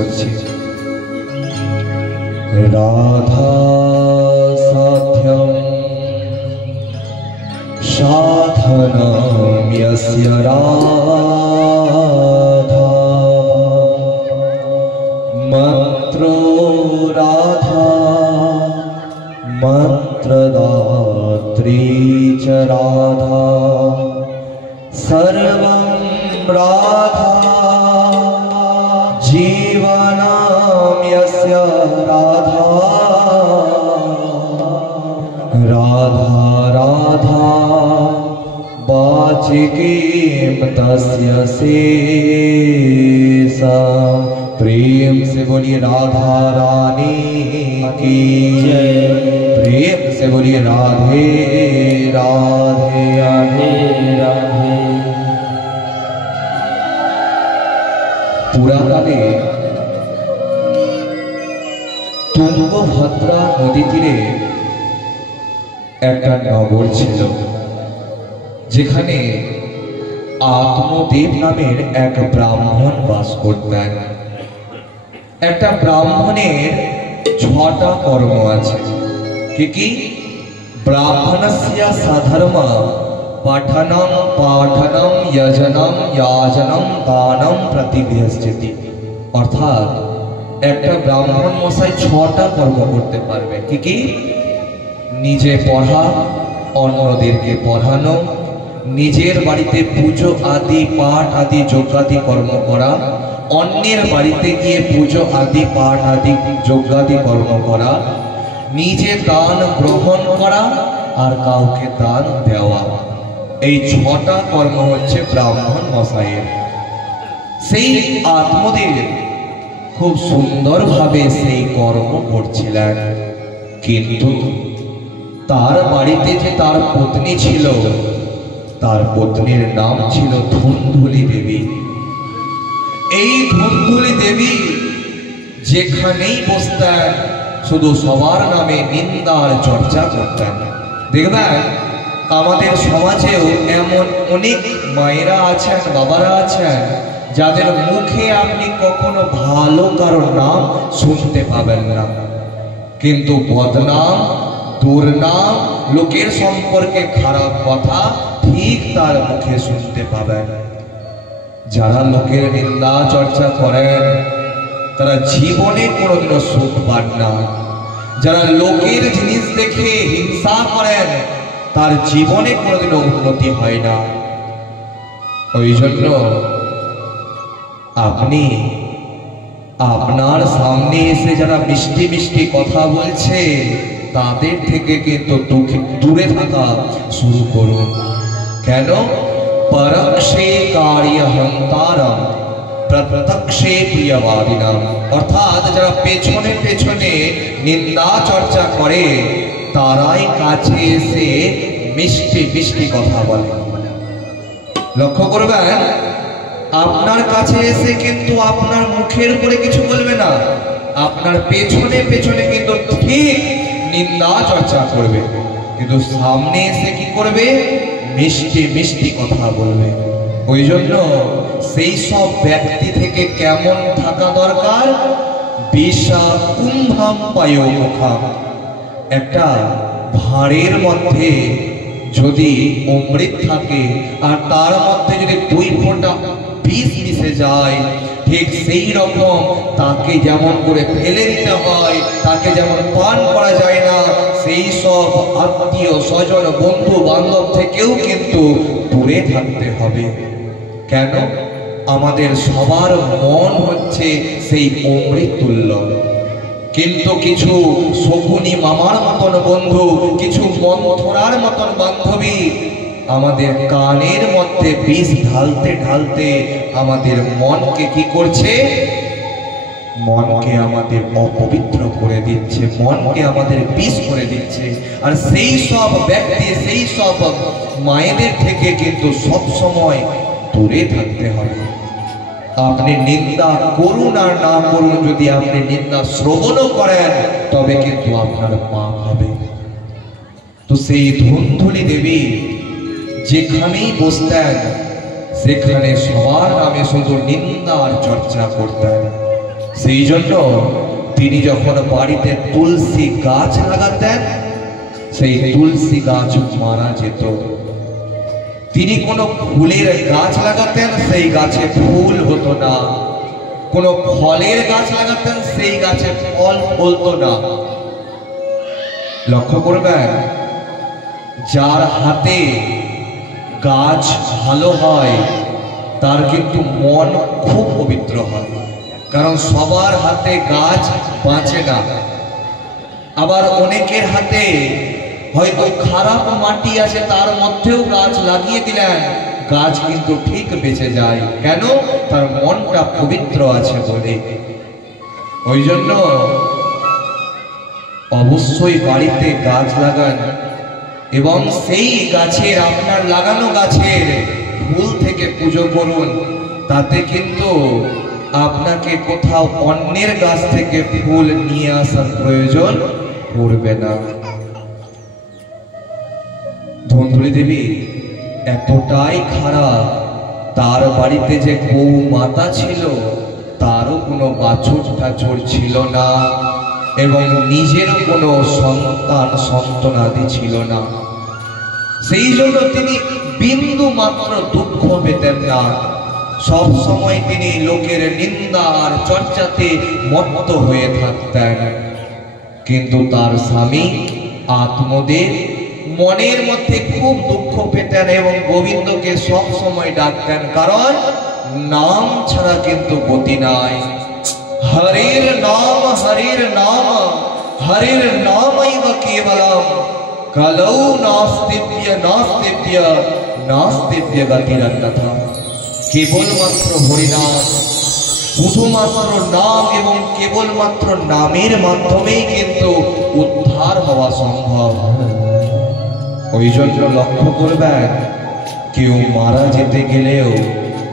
করছি। রাধা সাধ্যম সাধনম ইয়স্য রাধা মাত্র রাধা মন্ত্রদাত্রী চ রাধা সর্বং রাধা জীবনম ইয়স্য রাধা রাধা রাধা वाचिकीं तस्य शेषा। प्रेम से बोलिए राधा रानी की जय। प्रेम से बोलिए राधे राधे राधे राधे। पुराकाले तुंगभद्रा नदी तीरे एक नगर छिलो যেখানে আত্মদেব নামের এক ব্রাহ্মণ বাস করতেন। একটা ব্রাহ্মণের 6টা কর্ম আছে। কি কি? ব্রাহ্মণস্য সাধর্ম পঠনম পাঠনম যজনম याजनम দানম প্রতিগৃহস্থিতি। অর্থাৎ একটা ব্রাহ্মণ মশাই 6টা কর্ম করতে পারবে। কি কি? নিজে পড়া, অন্যদেরকে পড়ানো, নিজের বাড়িতে পুজো আদি পাঠ আদি যজ্ঞাদি কর্ম করা, অন্যের বাড়িতে গিয়ে পুজো আদি পাঠ আদি যজ্ঞাদি কর্ম করা, নিজে দান গ্রহণ করা আর কাউকে দান দেওয়া। এই 6টা কর্ম হচ্ছে ব্রাহ্মণ মশাইয়ের। সেই আত্মদেব খুব সুন্দরভাবে সেই কর্ম করছিলেন, কিন্তু তার বাড়িতে যে তার পত্নী ছিল, তার পত্নীর নাম ছিল ধুন্ধুলি দেবী। এই ধুন্ধুলি দেবী যেখানেই বসতেন শুধু সবার নামে নিন্দার চর্চা করতেন। দেখবেন আমাদের সমাজেও এমন অনেক মায়েরা আছেন, বাবারা আছেন, যাদের মুখে আপনি কখনো ভালো কারো নাম শুনতে পাবেন না, কিন্তু বদনাম, দুর্নাম, লোকের সম্পর্কে খারাপ কথা ঠিক তার মুখে শুনতে পাবেন। যারা লোকের নিন্দা চর্চা করেন তারা জীবনে কোনোদিনও সুখ পান না। যারা লোকের জিনিস দেখে হিংসা করেন তার জীবনে কোনোদিনও উন্নতি হয় না। ওই জন্য আপনি আপনার সামনে এসে যারা মিষ্টি মিষ্টি কথা বলছে তাদের থেকে কিন্তু দূরে থাকা শুরু করুন। কেন? পরক্ষে কার্যহন্তারম প্রত্যক্ষে প্রিয়বাদিনাম। অর্থাৎ যারা পেছনে পেছনে নিন্দা চর্চা করে তারাই কাছে এসে মিষ্টি মিষ্টি কথা বলে। লক্ষ্য করবেন আপনার কাছে এসে কিন্তু আপনার মুখের উপরে কিছু বলবে না, আপনার পেছনে পেছনে কিন্তু ঠিক নিন্দা চর্চা করবে, কিন্তু সামনে এসে কি করবে? মিষ্টি মিষ্টি কথা বলবে। ওই জন্য সেই সব ব্যক্তি থেকে কেমন থাকা দরকার? বিষা কুম্ভম পায়োমুখম। একটা ভাঁড়ের মধ্যে যদি অমৃত থাকে আর তার মধ্যে যদি 2 ফোঁটা বিষ মিশে যায়, ঠিক সেই রকম তাকে যেমন করে ফেলে দিতে হয়, তাকে যেমন পান করা যায় না, সেই সব আত্মীয় স্বজন বন্ধু বান্ধব থেকেও কিন্তু দূরে থাকতে হবে। কেন? আমাদের সবার মন হচ্ছে সেই অমৃত তুল্য, কিন্তু কিছু শকুনি মামার মতন বন্ধু, কিছু মন্থরার মতন বান্ধবী আমাদের কানের মধ্যে বিষ ঢালতে ঢালতে আমাদের মনকে কি করছে? মনকে আমাদের অপবিত্র করে দিচ্ছে, মনকে আমাদের বিষ করে দিচ্ছে। আর সেই সব ব্যক্তি, সেই সব মায়েদের থেকে কিন্তু সব সময় দূরে থাকতে হবে। আপনি নিন্দা করুন আর না করুন, যদি আপনি নিন্দা শ্রবণও করেন তবে কিন্তু আপনার পাপ হবে। তো সেই ধুন্ধুলি দেবী যেখানেই বসতেন সেখানে সবার নামে শুধু নিন্দার চর্চা করতেন। সেই জন্য তিনি যখন বাড়িতে তুলসী গাছ লাগাতেন, সেই তুলসী গাছ মারা যেত। তিনি কোনো ফুলের গাছ লাগাতেন, সেই গাছে ফুল হতো না। কোনো ফলের গাছ লাগাতেন, সেই গাছে ফল ফলতো না। লক্ষ্য করবেন, যার হাতে গাছ ভালো হয় তার কিন্তু মন খুব পবিত্র হয়। কারণ সবার হাতে গাছ বাঁচে না। আবার অনেকের হাতে হয়তো খারাপ মাটি আছে, তার মধ্যেও গাছ লাগিয়ে দিলেন, গাছ কিন্তু ঠিক বেঁচে যায়। কেন? তার মনটা পবিত্র আছে বলে। ওই জন্য অবশ্যই বাড়িতে গাছ লাগান এবং সেই গাছের, আপনার লাগানো গাছের ফুল থেকে পুজো করুন। তাতে কিন্তু আপনাকে কোথাও অন্যের গাছ থেকে ফুল নিয়ে আসার প্রয়োজন পড়বে না। ধনধুলি দেবী এতটাই খারাপ, তার বাড়িতে যে বউ মাতা ছিল তারও কোনো বাছুর টাছুর ছিল না এবং নিজেরও কোনো সন্তানাদি ছিল না। সেই জন্য তিনি বিন্দু মাত্র দুঃখ পেতেন না। সব সময় তিনি লোকের নিন্দা আর চর্চাতে মত্ত হয়ে থাকতেন। কিন্তু তার স্বামী আত্মদেব মনের মধ্যে খুব দুঃখ পেতেন এবং গোবিন্দকে সব সময় ডাকতেন, কারণ নাম ছাড়া কিন্তু গতি নাই। হরির নাম, হরির নাম, হরির নামৈব কেবলম, কলৌ নাস্তিব্য নাস্তিব্য নাস্তিব্য গতিরন্যথা। কেবলমাত্র হরিনাম, শুধুমাত্র নাম এবং কেবলমাত্র নামের মাধ্যমেই কিন্তু উদ্ধার হওয়া সম্ভব। ওই জন্য লক্ষ্য করবেন, কেউ মারা যেতে গেলেও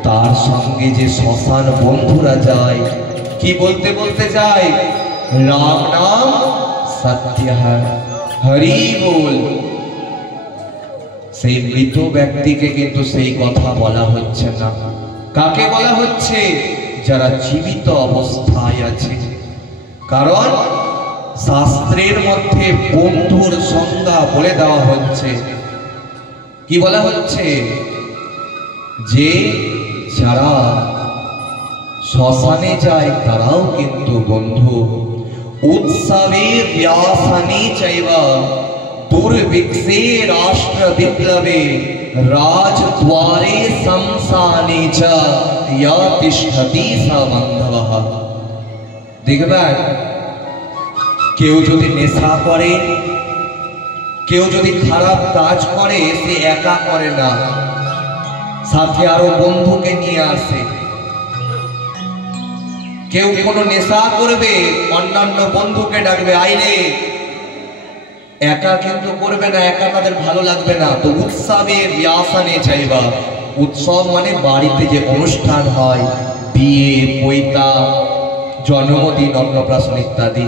তার সঙ্গে যে শ্মশান বন্ধুরা যায়, কি বলতে বলতে যায়? রাম নাম সত্য হ্যায়, হরি বল। সেই মৃত ব্যক্তিকে কিন্তু সেই কথা বলা হচ্ছে না। কাকে বলা হচ্ছে? যারা জীবিত অবস্থায় আছে। কারণ শাস্ত্রের মধ্যে বন্ধুর সংজ্ঞা বলে দেওয়া হচ্ছে। কি বলা হচ্ছে? যে যারা শ্মশানে যায় তারাও কিন্তু বন্ধু। উৎসবে ব্যাসানে চৈব দুর্ভিক্ষে রাষ্ট্র বিপ্লবে রাজদ্বারে শমশানে চ ইয়া তিষ্ঠতি স বান্ধবঃ। দেখবেন, কেউ যদি নেশা করে, কেউ যদি খারাপ কাজ করে, সে একা করে না, সাথে আরো বন্ধুকে নিয়ে আসে। কেউ কোনো নেশা করবে, অন্যান্য বন্ধুকে ডাকবে, আইলে। একা কিন্তু করবে না, একা তাদের ভালো লাগবে না। তো উৎসবে ব্যাসানে চাইবা। উৎসব মানে বাড়িতে যে অনুষ্ঠান হয়, বিয়ে, পৈতা, জন্মদিন, অন্নপ্রাশন ইত্যাদি।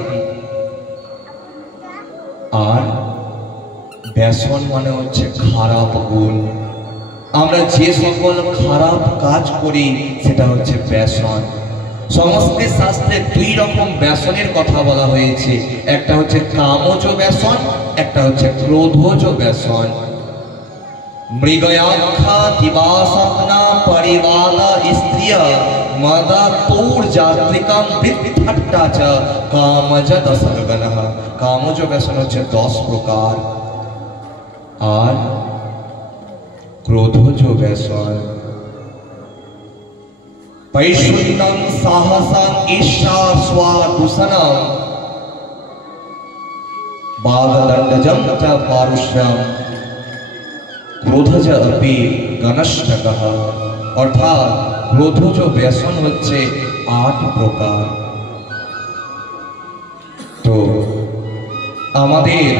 আর ব্যসন মানে হচ্ছে খারাপ গুণ। আমরা যে সকল খারাপ কাজ করি সেটা হচ্ছে ব্যসন। সমস্ত শাস্ত্রে দুই রকম ব্যসনের কথা বলা হয়েছে, একটা হচ্ছে কামজ ব্যসন, একটা হচ্ছে ক্রোধজ ব্যসন। মৃগয়াখ্যা দিবাসনা পরিবালা স্ত্রিয়া মদা তোর যাত্রিকাম বৃত্তাট্টা চ কামজ দশগণঃ। কামজ ব্যসন হচ্ছে 10 প্রকার। আর ক্রোধজ ব্যসন पैशुन्नं साहसं ईर्ष्या स्वादुषणं बागदण्डजं च पारुष्यं क्रोधज अपि गणष्टकः। অর্থাৎ ক্রোধজ ব্যসন হচ্ছে 8 প্রকার। তো আমাদের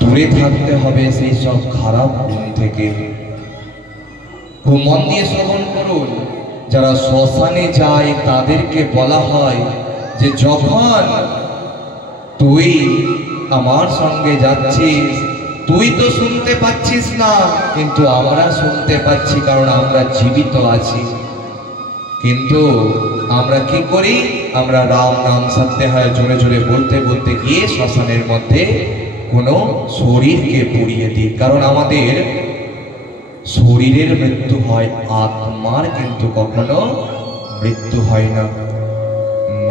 দূরে থাকতে হবে সেই সব খারাপ গুণ থেকে। খুব মন দিয়ে শ্রবণ করুন। যারা শ্মশানে যায় তাদেরকে বলা হয় যে যখন তুই আমার সঙ্গে যাচ্ছিস, তুই তো শুনতে পাচ্ছিস না, কিন্তু আমরা শুনতে পাচ্ছি, কারণ আমরা জীবিত আছি। কিন্তু আমরা কি করি, আমরা রাম নাম সত্যে হয় জোরে জোরে বলতে বলতে গিয়ে শ্মশানের মধ্যে কোনো শরীরকে পুড়িয়ে দিই। কারণ আমাদের শরীরের মৃত্যু হয়, আত্মার কিন্তু কখনো মৃত্যু হয় না।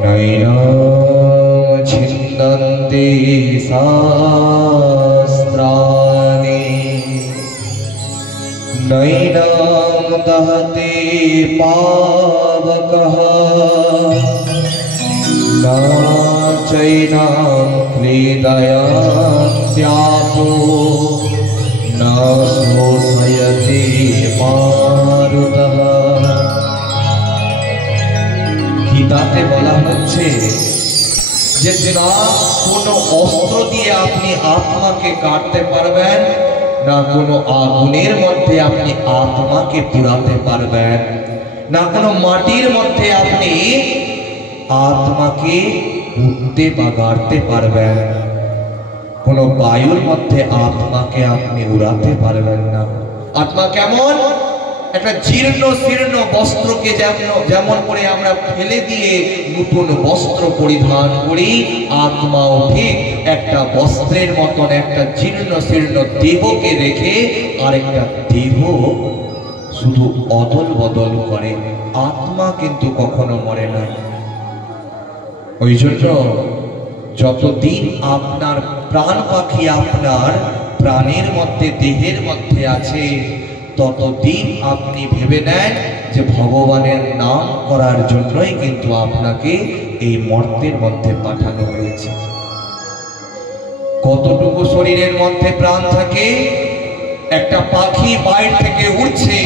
নৈনাম ছিন্দন্তে শাস্ত্রাণি নৈনাম দহতে পাবকঃ না চৈনাম ক্লেদয়ন্ত্যাপো না শোষয়তে মারুতঃ। গীতাতে বলা হচ্ছে যে না কোনো অস্ত্র দিয়ে আপনি আত্মাকে কাটতে পারবেন না, কোনো আগুনের মধ্যে আপনি আত্মাকে পুড়াতে পারবেন না, কোনো মাটির মধ্যে আপনি আত্মাকে উঠতে বা গাড়তে পারবেন, কোনো বায়ুর মধ্যে আত্মাকে আপনি উড়াতে পারবেন না। আত্মা কেমন? একটা জীর্ণ শীর্ণ বস্ত্রকে যেমন করে আমরা ফেলে দিয়ে নতুন বস্ত্র পরিধান করি, আত্মাও ঠিক একটা বস্ত্রের মতন একটা জীর্ণ শীর্ণ দেহকে রেখে আরেকটা দেহ শুধু অদল বদল করে, আত্মা কিন্তু কখনো মরে না। ওই জন্য যতদিন আপনার প্রাণ পাখি আপনার প্রাণের মধ্যে দেহের মধ্যে আছে, ততদিন আপনি ভেবে নেন যে ভগবানের নাম করার জন্যই কিন্তু আপনাকে এই মর্তের মধ্যে পাঠানো হয়েছে। কতটুকু শরীরের মধ্যে প্রাণ থাকে? একটা পাখি বাইরে থেকে উঠছে,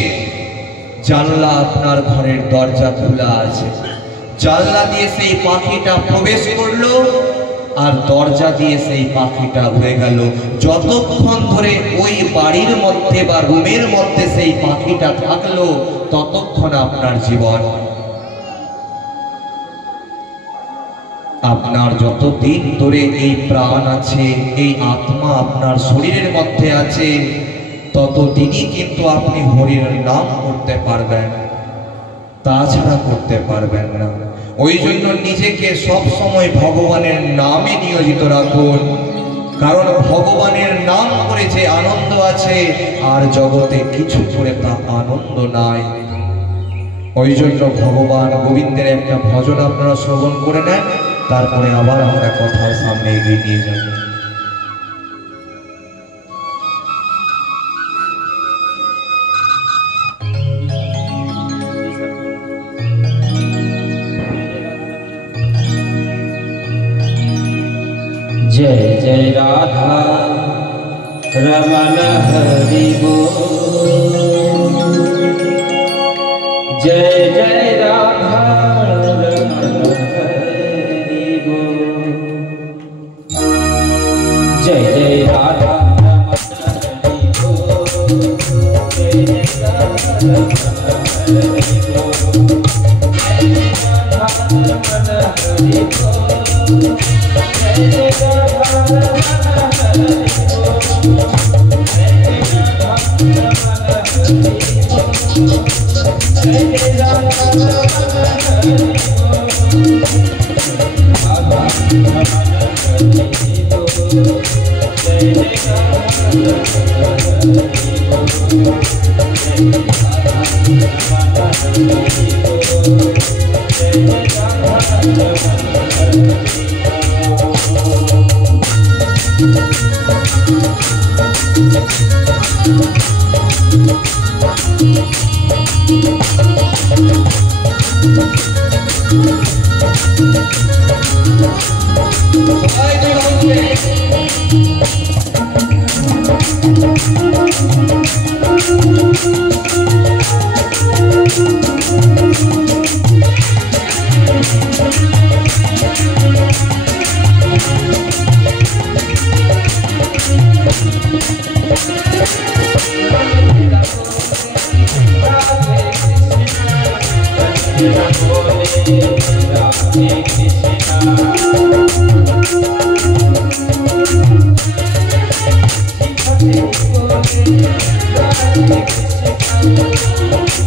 জানলা আপনার ঘরের দরজা খোলা আছে, জানলা দিয়ে সেই পাখিটা প্রবেশ করলো আর দরজা দিয়ে সেই পাখিটা উড়ে গেল। যতক্ষণ ধরে ওই বাড়ির মধ্যে বা রুমের মধ্যে সেই পাখিটা থাকলো, ততক্ষণ আপনার জীবন। আপনার যতদিন ধরে এই প্রাণ আছে, এই আত্মা আপনার শরীরের মধ্যে আছে, ততদিনই কিন্তু আপনি হরির নাম করতে পারবেন, তাছাড়া করতে পারবেন না। ওই জন্য নিজেকে সব সময় ভগবানের নামে নিয়োজিত রাখুন, কারণ ভগবানের নাম করে যে আনন্দ আছে আর জগতে কিছু করে তা আনন্দ নাই। ওই জন্য ভগবান গোবিন্দের একটা ভজন আপনারা শ্রবণ করে নেন, তারপরে আবার আমরা কথার সামনে এগিয়ে নিয়ে যাব। जय जय राधा रमण हरि बोल, जय जय राधा रमण हरि बोल, जय जय राधा रमण हरि बोल, जय जय राधा रमण हरि बोल, जय राधा रमण हरि बोल,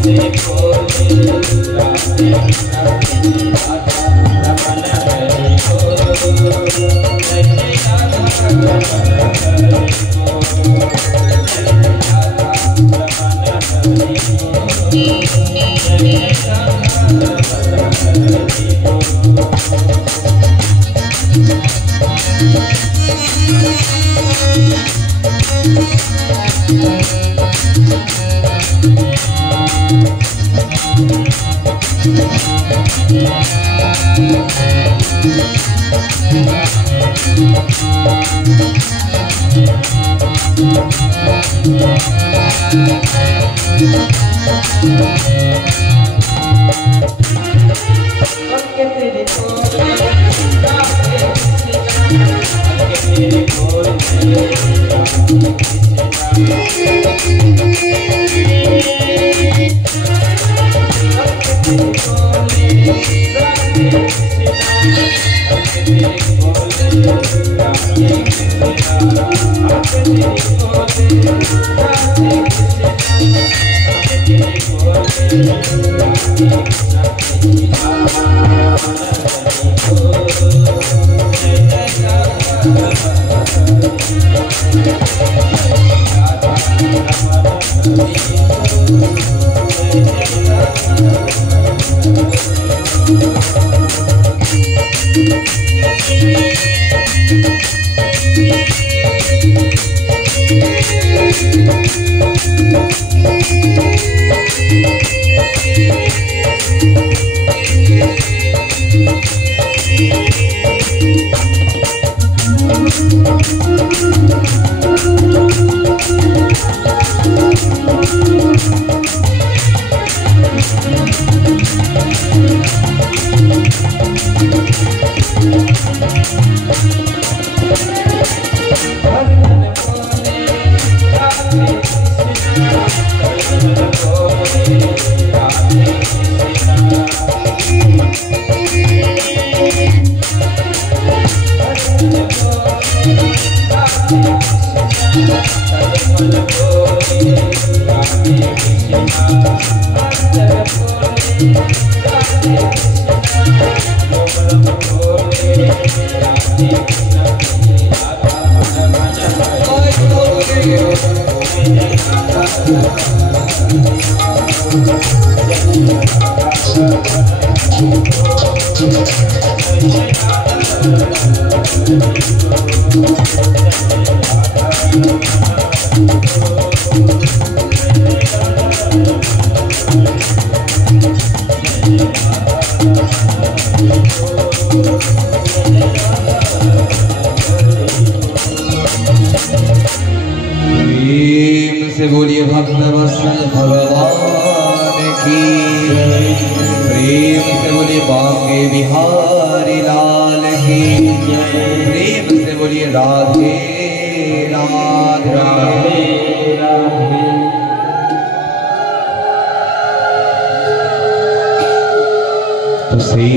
जय प्रेम से बोलिए भक्तवत्सल भगवान की, प्रेम से बोलिए बांके बिहारी लाल की, प्रेम से बोलिए राधे राधे राधे। तो সেই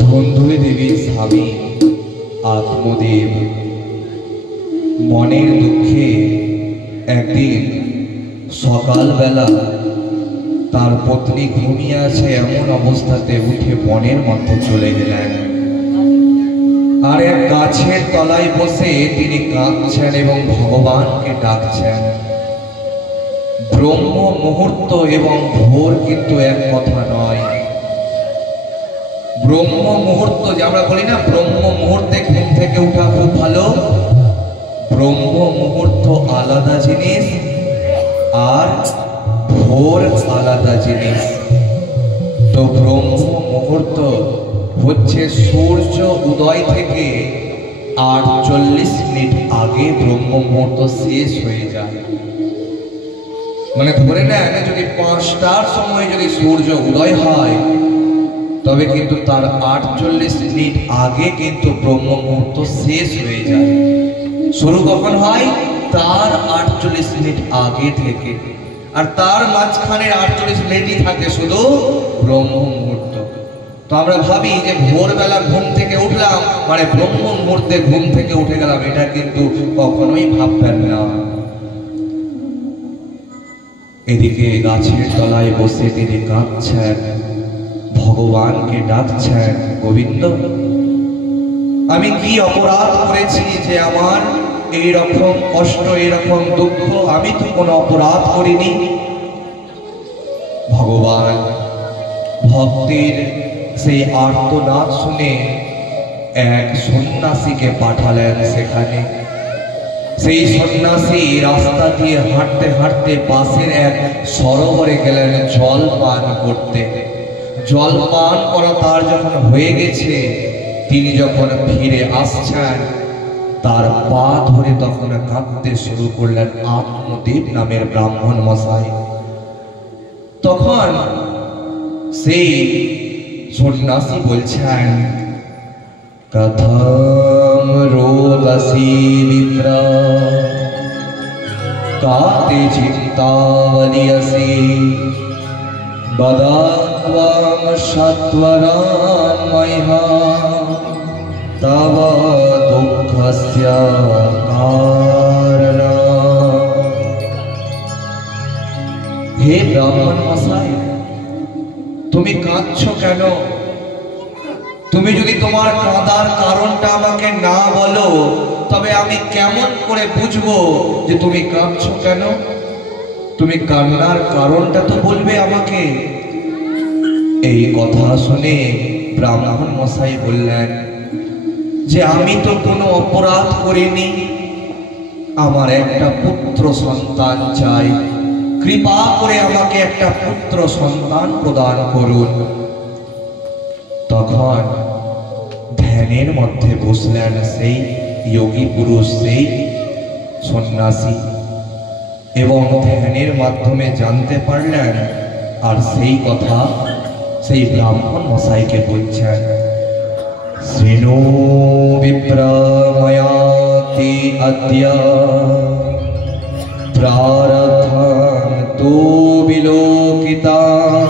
ধন্বন্তরী দেবীর স্বামী আত্মদেব মনের দুঃখে একদিন সকালবেলা তার পত্নী ঘুমিয়ে আছে এমন অবস্থাতে উঠে বনের মধ্যে চলে গেলেন। আর এক গাছের তলায় বসে তিনি কাঁদছেন এবং ভগবানকে ডাকছেন। ব্রহ্ম মুহূর্ত এবং ভোর কিন্তু এক কথা নয়। ব্রহ্ম মুহূর্ত যে আমরা বলি না, ব্রহ্ম মুহূর্তে ঘুম থেকে উঠা খুব ভালো, ব্রহ্ম মুহূর্ত আলাদা জিনিস আর ভোর আলাদা জিনিস। তো ব্রহ্ম মুহূর্ত হচ্ছে সূর্য উদয় থেকে 48 মিনিট আগে ব্রহ্ম মুহূর্ত শেষ হয়ে যায়। মানে ধরে নেন যদি 5টার সময় যদি সূর্য উদয় হয় তবে কিন্তু তার 48 মিনিট আগে কিন্তু ব্রহ্ম মুহূর্ত শেষ হয়ে যায়। শুরু কখন হয়? তার 48 মিনিট আগে থেকে। আর তার মাঝখানে 48 মিনিটই থাকে শুধু ব্রহ্ম মুহূর্ত। তো আমরা ভাবি যে ভোরবেলা ঘুম থেকে উঠলাম মানে ব্রহ্ম মুহূর্তে ঘুম থেকে উঠে গেলাম, এটা কিন্তু কখনোই ভাববেন না। এদিকে গাছের তলায় বসে তিনি কাঁদছেন, ভগবানকে ডাকছেন, গোবিন্দ আমি কি অপরাধ করেছি যে আমার এই রকম কষ্ট, এরকম দুঃখ? আমি তো কোনো অপরাধ করিনি। ভগবান ভক্তির সেই আর্তনাদ শুনে এক সন্ন্যাসীকে পাঠালেন সেখানে। সেই সন্ন্যাসী রাস্তা দিয়ে হাঁটতে হাঁটতে পাশের এক সরোবরে গেলেন জল পান করতে। জল পান করা তার যখন হয়ে গেছে, তিনি যখন ফিরে আসছেন, তার পা ধরে তখন কাঁদতে শুরু করলেন আত্মদেব নামের ব্রাহ্মণ মশাই। তখন সেই সন্ন্যাসী বলছেন, কথম রোদসি বিপ্র কাতে চিন্তাবলিয়সি বদাত্বং সত্বরাম মহ্যা তব দুঃখস্য কারণম। হে ব্রাহ্মণ মশাই, তুমি কাঁদছো কেন? তুমি যদি তোমার কাঁদার কারণটা আমাকে না বলো, তবে আমি কেমন করে বুঝবো যে তুমি কাঁদছো কেন? তুমি কান্নার কারণটা তো বলবে আমাকে। এই কথা শুনে ব্রাহ্মণ মশাই বললেন যে আমি তো কোনো অপরাধ করিনি, আমার একটা পুত্র সন্তান চাই, কৃপা করে আমাকে একটা পুত্র সন্তান প্রদান করুন। তখন ধ্যানের মধ্যে বসলেন সেই যোগী পুরুষ, সেই সন্ন্যাসী, এবং ধ্যানের মাধ্যমে জানতে পারলেন, আর সেই কথা সেই ব্রাহ্মণ মশাইকে বলছেন, শ্রীণু বিপ্র ময়াতি অদ্য প্রারব্ধং তু বিলোকিতং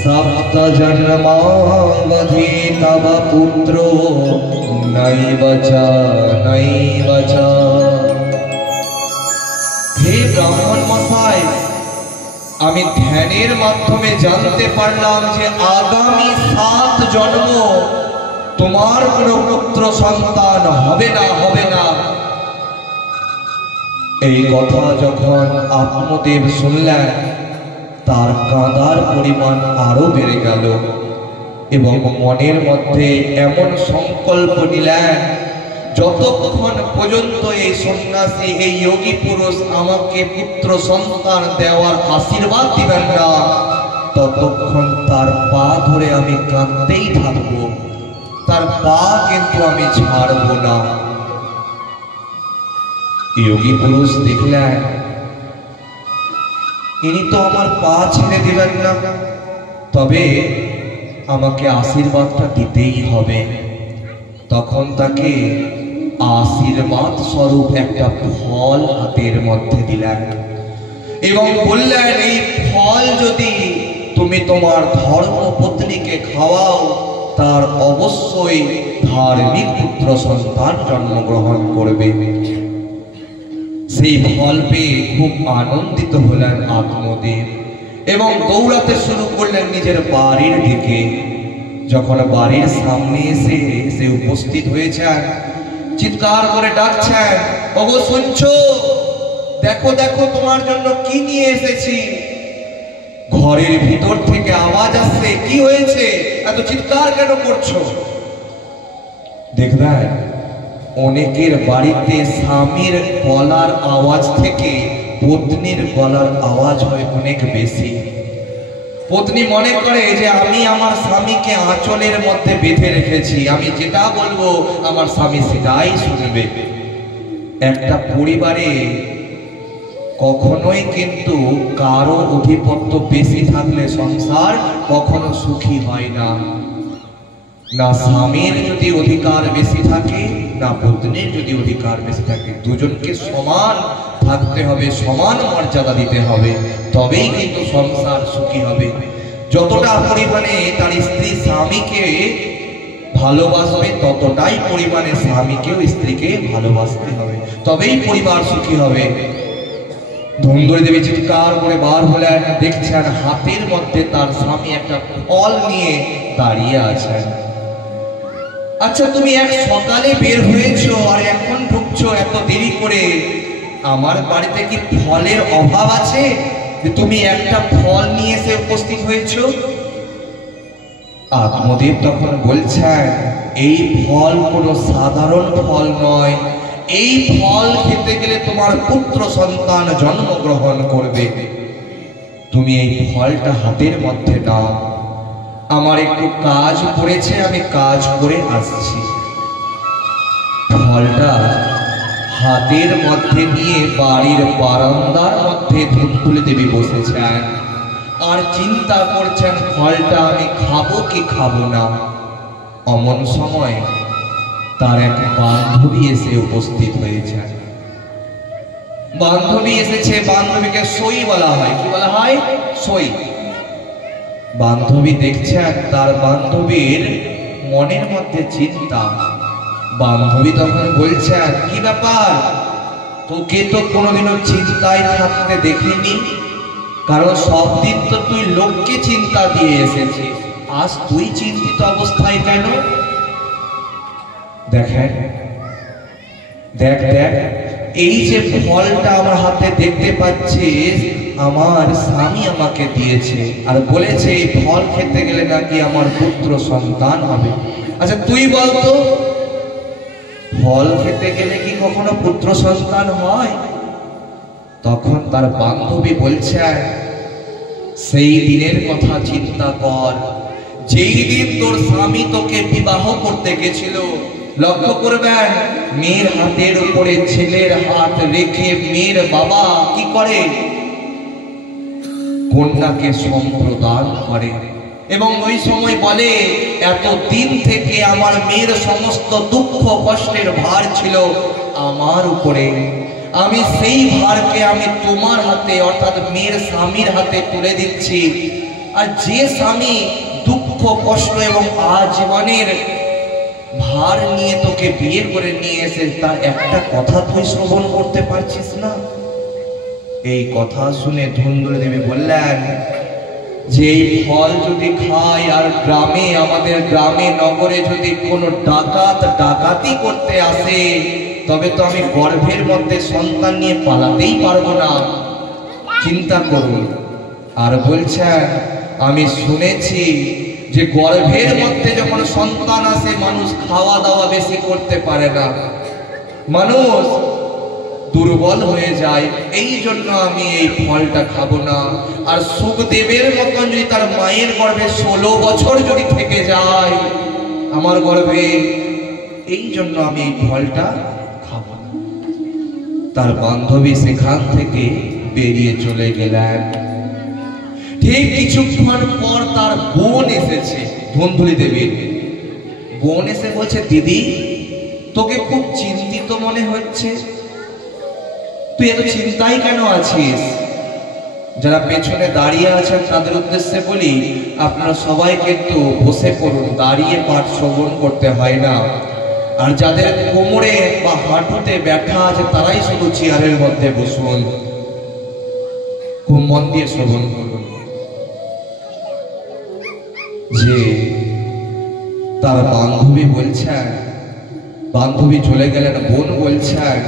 সপ্ত জন্মাবধি তব পুত্রো নৈব চ নৈব চ। হে ব্রাহ্মণ মশাই, আমি ধ্যানের মাধ্যমে জানতে পারলাম যে আগামী 7 জন্ম তোমার কোনো পুত্র সন্তান হবে না, হবে না। এই কথা যখন আত্মদেব শুনলেন, তার কাঁদার পরিমাণ আরো বেড়ে গেল এবং মনের মধ্যে এমন সংকল্প নিলেন, যতক্ষণ পর্যন্ত এই সন্ন্যাসী, এই যোগী পুরুষ আমাকে পুত্র সন্তান দেওয়ার আশীর্বাদ দিবেন না, ততক্ষণ তার পা ধরে আমি কাঁদতেই থাকবো, তার পা কিন্তু আমি ছাড়বো না। যোগী পুরুষ দেখলেন ইনি তো আমার পা ছেড়ে দিবেন না, তবে আমাকে আশীর্বাদটা দিতেই হবে। তখন তাকে আশীর্বাদ স্বরূপ একটা ফল হাতের মধ্যে দিলেন এবং বললেন, এই ফল যদি তুমি তোমার ধর্মপত্নীকে খাওয়াও, তার অবশ্যই ধার্মিক পুত্র সন্তান জন্মগ্রহণ করবে। সেই ফল পেয়ে খুব আনন্দিত হলেন আত্মদেব এবং দৌড়াতে শুরু করলেন নিজের বাড়ির দিকে। যখন বাড়ির সামনে এসে সে উপস্থিত হয়েছেন, চিৎকার করে ডাকছেন, ওগো শুনছো? দেখো দেখো তোমার জন্য কি নিয়ে এসেছি। ঘরের ভিতর থেকে আওয়াজ আসছে, কি হয়েছে, এত চিৎকার কেন করছো? দেখবেন অনেকের বাড়িতে স্বামীর গলার আওয়াজ থেকে পত্নীর গলার আওয়াজ হয় অনেক বেশি। পত্নী মনে করে যে আমি আমার স্বামীকে আঁচলের মধ্যে বেঁধে রেখেছি, আমি যেটা বলবো আমার স্বামী সেটাই শুনবে। একটা পরিবারে কখনোই কিন্তু কারো আধিপত্য বেশি থাকলে সংসার কখনো সুখী হয় না। না স্বামীর যদি অধিকার বেশি থাকে, না পত্নীর যদি অধিকার বেশি থাকে, দুজনকে সমান থাকতে হবে, সমান মর্যাদা দিতে হবে, তবেই কিন্তু সংসার সুখী হবে। যতটা পরিমাণে তার স্ত্রী স্বামীকে ভালোবাসবে, ততটাই পরিমাণে স্বামীকেও স্ত্রীকে ভালোবাসতে হবে, তবেই পরিবার সুখী হবে। ধুন্দুরি দেবী চিৎকার করে বার হলেন, দেখছেন হাতের মধ্যে তার স্বামী একটা ফল নিয়ে দাঁড়িয়ে আছেন। আচ্ছা, তুমি এক সকালে বের হয়েছো আর এখন ঢুকছো এত দেরি করে, আমার বাড়িতে কি ফলের অভাব আছে যে তুমি একটা ফল নিয়ে এসে উপস্থিত হয়েছো? আত্মদেব তখন বলছেন, এই ফল কোনো সাধারণ ফল নয়, এই ফল খেতে গেলে তোমার পুত্র সন্তান জন্মগ্রহণ করবে। তুমি এই ফলটা হাতের মধ্যে নাও, আমার একটু কাজ পড়েছে, আমি কাজ করে আসছি। ফলটা হাতের মধ্যে নিয়ে বাড়ির বারান্দার মধ্যে ধুন্দুলি দেবী বসেছেন আর চিন্তা করছেন ফলটা আমি খাবো কি খাবো না। অমন সময় তার এক বান্ধবী এসে উপস্থিত হয়েছে। বান্ধবী এসেছে, বান্ধবীকে সই বলা হয়। কি বলা হয়? সই। বান্ধবী দেখছেন তার বান্ধবীর মনের মধ্যে চিন্তা। বান্ধবী তখন বলছেন, কি ব্যাপার, তোকে তো কোনোদিনও চিন্তায় থাকতে দেখিনি, কারণ সব দিন তো তুই লোককে চিন্তা দিয়ে এসেছিস, আজ তুই চিন্তিত অবস্থায় কেন? দেখেন, দেখ দেখ, এই যে ফলটা আমার হাতে দেখতে পাচ্ছিস, আমার স্বামী আমাকে দিয়েছে আর বলেছে এই ফল খেতে গেলে নাকি আমার পুত্র সন্তান হবে। আচ্ছা তুই বলতো, ফল খেতে গেলে কি কখনো পুত্র সন্তান হয়? তখন তার বান্ধবী বলছেন, সেই দিনের কথা চিন্তা কর, যেই দিন তোর স্বামী তোকে বিবাহ করতে গেছিল। লক্ষ্য করবেন, মেয়ের হাতের উপরে ছেলের হাত রেখে মেয়ের বাবা কি করে? কন্যাকে সম্প্রদান করে এবং ওই সময় বলে, এত দিন থেকে আমার মেয়ের সমস্ত দুঃখ কষ্টের ভার ছিল আমার উপরে, আমি সেই ভারকে আমি তোমার হাতে অর্থাৎ মেয়ের স্বামীর হাতে তুলে দিচ্ছি। আর যে স্বামী দুঃখ কষ্ট এবং আজীবনের ভার নিয়ে তোকে বিয়ে করে নিয়ে এসে তার একটা কথা তুই শ্রবণ করতে পারছিস না। এই কথা শুনে ধুন্দুলি দেবী বললেন যে এই ফল যদি খাই আর গ্রামে, আমাদের গ্রামে নগরে যদি কোনো ডাকাত ডাকাতি করতে আসে, তবে তো আমি গর্ভের মধ্যে সন্তান নিয়ে পালাতেই পারবো না। চিন্তা করুন। আর বলছেন, আমি শুনেছি যে গর্ভের মধ্যে যখন সন্তান আসে মানুষ খাওয়া দাওয়া বেশি করতে পারে না, মানুষ দুর্বল হয়ে যায়, এই জন্য আমি এই ফলটা খাবো না। আর সুখদেবের মতন যদি তার মায়ের গর্ভে 16 বছর যদি থেকে যায় আমার গর্ভে, এই জন্য আমি এই ফলটা খাবো না। তার বান্ধবী সেখান থেকে বেরিয়ে চলে গেলেন। ঠিক কিছুক্ষণ পর তার বোন এসেছে, ধুন্দুলি দেবীর বোন এসে বলছে, দিদি তোকে খুব চিন্তিত মনে হচ্ছে, তুই এত চিন্তায় কেন আছিস? যারা পেছনে দাঁড়িয়ে আছেন তাদের উদ্দেশ্যে বলি, আপনারা সবাই কিন্তু বসে পড়ুন, দাঁড়িয়ে পাঠ শ্রবণ করতে হয় না। আর যাদের কোমরে বা হাঁটুতে ব্যথা আছে তারাই শুধু চেয়ারের মধ্যে বসুন, খুব মন দিয়ে শ্রবণ করুন। যে তার বান্ধবী বলছেন, বান্ধবী চলে গেলেন, বোন বলছেন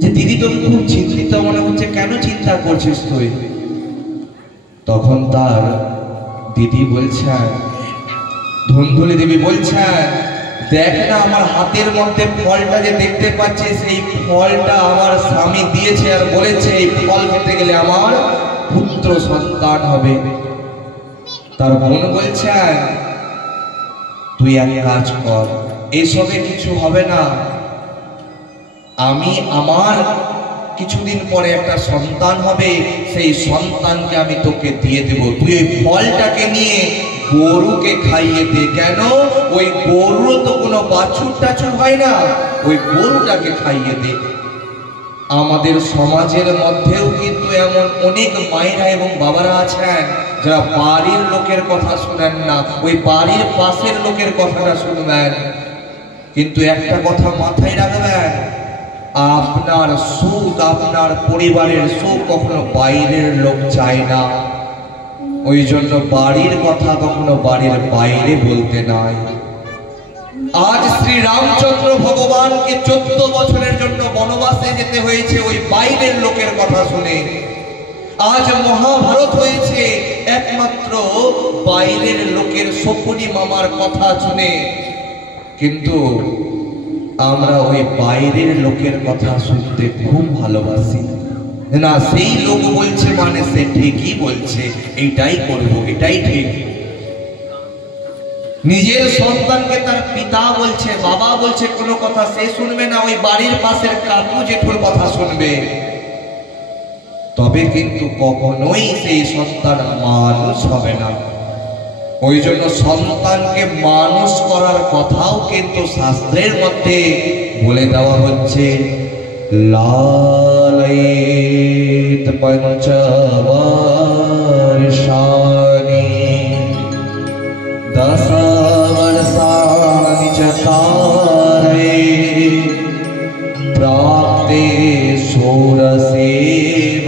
যে দিদি তোকে খুব চিন্তিত মনে হচ্ছে, কেন চিন্তা করছিস তুই? তখন তার দিদি বলছেন, ধুন্দুলি দেবী বলছেন, দেখ না আমার হাতের মধ্যে ফলটা যে দেখতে পাচ্ছিস, এই ফলটা আমার স্বামী দিয়েছে আর বলেছে এই ফল খেতে গেলে আমার পুত্র সন্তান হবে। তার বোন বলছেন, তুই এক কাজ কর, এসবে কিছু হবে না, আমি আমার কিছুদিন পরে একটা সন্তান হবে, সেই সন্তানকে আমি তোকে দিয়ে দেব, তুই ওই ফলটাকে নিয়ে গরুকে খাইয়ে দে। কেন? ওই গরুরও তো কোনো বাছুর টাছুর হয় না, ওই গরুটাকে খাইয়ে দে। আমাদের সমাজের মধ্যেও কিন্তু এমন অনেক মায়েরা এবং বাবারা আছেন যারা বাড়ির লোকের কথা শুনেন না, ওই বাড়ির পাশের লোকের কথাটা শুনবেন। কিন্তু একটা কথা মাথায় রাখবেন, আপনার সুখ, আপনার পরিবারের সুখ কখনো বাইরের লোক চায় না। ওই জন্য বাড়ির কথা কখনো বাড়ির বাইরে বলতে নাই। আজ শ্রী রামচন্দ্র ভগবানকে 14 বছরের জন্য বনবাসে যেতে হয়েছে ওই বাইরের লোকের কথা শুনে। আজ মহাভারত হয়েছে একমাত্র বাইরের লোকের শকুনি মামার কথা শুনে। কিন্তু আমরা ওই বাইরের লোকের কথা শুনতে খুব ভালোবাসি। না, সেই লোক বলছে মানে সে ঠিকই বলছে, এইটাই করব, এটাই ঠিক। নিজের সন্তানকে তার পিতা বলছে, বাবা বলছে, কোনো কথা সে শুনবে না, ওই বাড়ির পাশের কাকু জেঠুর কথা শুনবে। তবে কিন্তু কখনোই সেই সন্তান মানুষ হবে না। ওই জন্য সন্তানকে মানুষ করার কথাও কিন্তু শাস্ত্রের মধ্যে বলে দেওয়া হচ্ছে। লালয়েত পঞ্চবর্ষাণি দশ বর্ষাণি চ তারে প্রাপ্তে ষোড়শে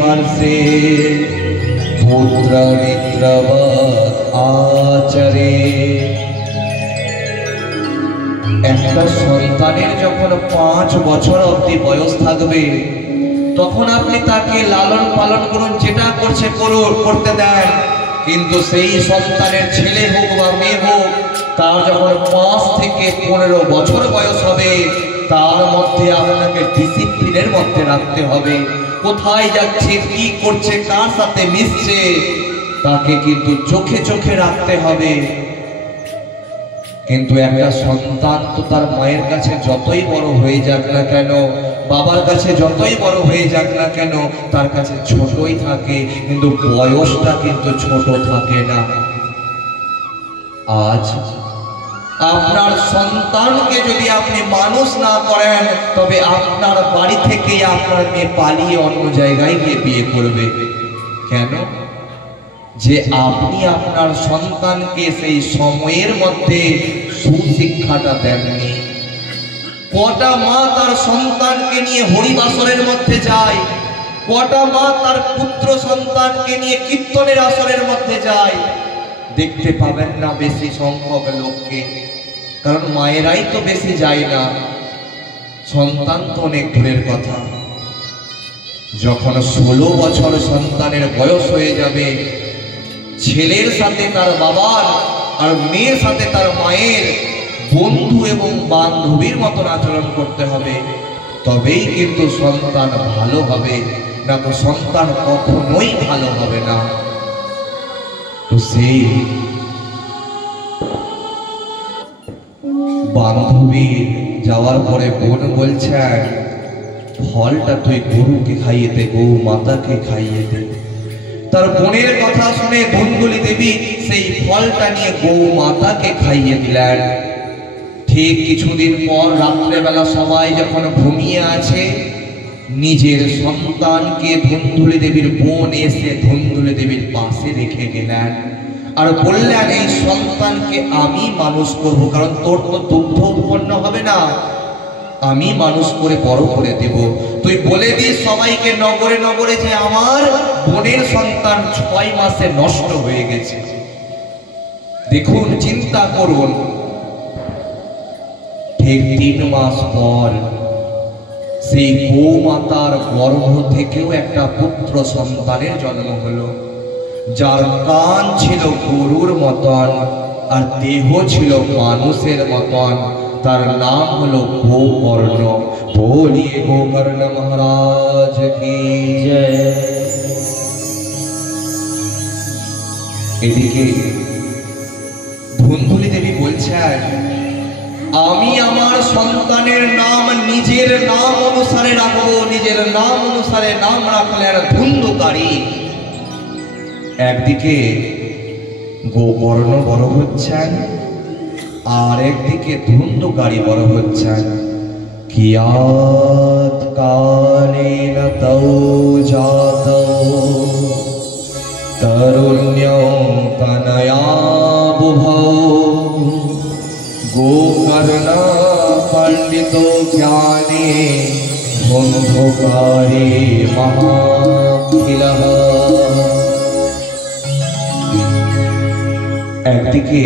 বর্ষে পুত্র মিত্রবৎ আচরে। একটা সন্তানের যখন 5 বছর অবধি বয়স থাকবে তখন আপনি তাকে লালন পালন করুন, যেটা করছে করতে দেন। কিন্তু সেই সন্তানের ছেলে হোক বা মেয়ে হোক, তার যখন 5 থেকে 15 বছর বয়স হবে তার মধ্যে আপনাকে ডিসিপ্লিনের মধ্যে রাখতে হবে। কোথায় যাচ্ছে, কি করছে, কার সাথে মিশছে, তাকে কিন্তু চোখে চোখে রাখতে হবে। কিন্তু একটা সন্তান তো তার মায়ের কাছে যতই বড় হয়ে যাক না কেন, বাবার কাছে যতই বড় হয়ে যাক না কেন, তার কাছে ছোটই থাকে, কিন্তু বয়সটা কিন্তু ছোট থাকে না। আজ আপনার সন্তানকে যদি আপনি মানুষ না করেন, তবে আপনার বাড়ি থেকে আপনার মেয়ে পালিয়ে অন্য জায়গায় গিয়ে বিয়ে করবে। কেন? যে আপনি আপনার সন্তানকে সেই সময়ের মধ্যে সুশিক্ষাটা দেননি। কটা মা তার সন্তানকে নিয়ে হরিবাসরের মধ্যে যায়, কটা মা তার পুত্র সন্তানকে নিয়ে কীর্তনের আসরের মধ্যে যায়। দেখতে পাবেন না বেশি সংখ্যক লোককে, কারণ মায়েরাই তো বেশি যায় না, সন্তান তো অনেক দূরের কথা। যখন 16 বছর সন্তানের বয়স হয়ে যাবে, ছেলের সাথে তার বাবার আর মেয়ের সাথে তার মায়ের বন্ধু এবং বান্ধবীর মতন আচরণ করতে হবে, তবেই কিন্তু সন্তান ভালো হবে, না তো সন্তান কখনোই ভালো হবে না। তো সেই বান্ধবী যাওয়ার পরে বোন বলছেন, ফলটা তুই গরুকে খাইয়ে দে, গৌ মাতাকে খাইয়ে দে। তার বোনের কথা শুনে ধুন্দুলি দেবী সেই ফলটা নিয়ে গৌ মাতাকে খাইয়ে দিলেন। ঠিক কিছুদিন পর রাত্রেবেলা সবাই যখন ঘুমিয়ে আছে, নিজের সন্তানকে ধুন্দুলি দেবীর বোন এসে ধুন্দুলি দেবীর পাশে রেখে গেলেন আর বললেন, এই সন্তানকে আমি মানুষ করব, কারণ তোর তো দুগ্ধ উৎপন্ন হবে না, আমি মানুষ করে বড় করে দেব। তুই বলে দিস সবাইকে নগরে নগরে যে আমার বোনের সন্তান 6 মাসে নষ্ট হয়ে গেছে। দেখুন, চিন্তা করুন, ঠিক 3 মাস পর সেই গৌমাতার গর্ভ থেকেও একটা পুত্র সন্তানের জন্ম হলো, যার কান ছিল গরুর মতন আর দেহ ছিল মানুষের মতন। তার নাম হলো গোকর্ণ। বলিয়ে গোকর্ণ মহারাজ কি জয়। এদিকে ধুন্দুলি দেবী বলছেন, আমি আমার সন্তানের নাম নিজের নাম অনুসারে রাখবো। নিজের নাম অনুসারে নাম রাখলেন ধুন্দুকারী। একদিকে গোকর্ণ বড় হচ্ছেন আর একদিকে ধুন্দুকারী বড় হচ্ছেন। কিয়াত কালেন তৌ জাতৌ তরুণ্যৌ তনয়া বুভৌ গোকর্ণ পণ্ডিত জ্ঞানে অন্ধকারে মহাখিলা। একদিকে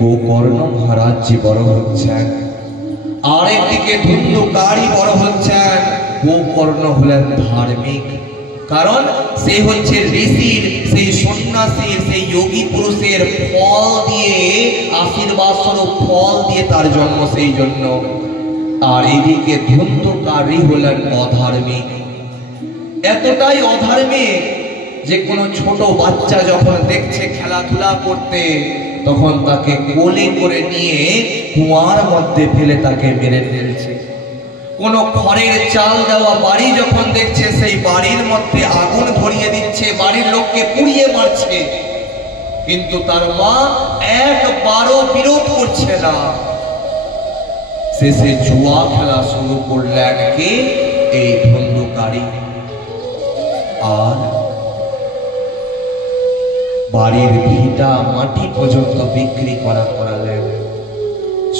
গোকর্ণ মহারাজজি বড় হচ্ছেন, আর একদিকে ধুন্ধুকারী বড় হচ্ছেন। গোকর্ণ হলেন ধার্মিক, কারণ সে হচ্ছে ঋষির, সেই সন্ন্যাসীর, সেই যোগী পুরুষের ফল দিয়ে, আশীর্বাদ স্বরূপ ফল দিয়ে তার জন্ম, সেই জন্য। আর এদিকে ধুন্ধুকারী হলেন অধার্মিক, এতটাই অধার্মিক যে কোনো ছোট বাচ্চা যখন দেখছে খেলাধুলা করতে, তখন তাকে কোলে করে নিয়ে কুয়ার মধ্যে ফেলে তাকে মেরে ফেলছে। কোনো খড়ের চাল দেওয়া বাড়ি যখন দেখছে, সেই বাড়ির মধ্যে আগুন ধরিয়ে দিচ্ছে, বাড়ির লোককে পুড়িয়ে মারছে। কিন্তু তার মা একবারও বিরোধ করছে না। শেষে জুয়া খেলা শুরু করলেন কে? এই ধুন্ধুকারী। আর বাড়ির ভিটা মাটি পর্যন্ত বিক্রি করালেন।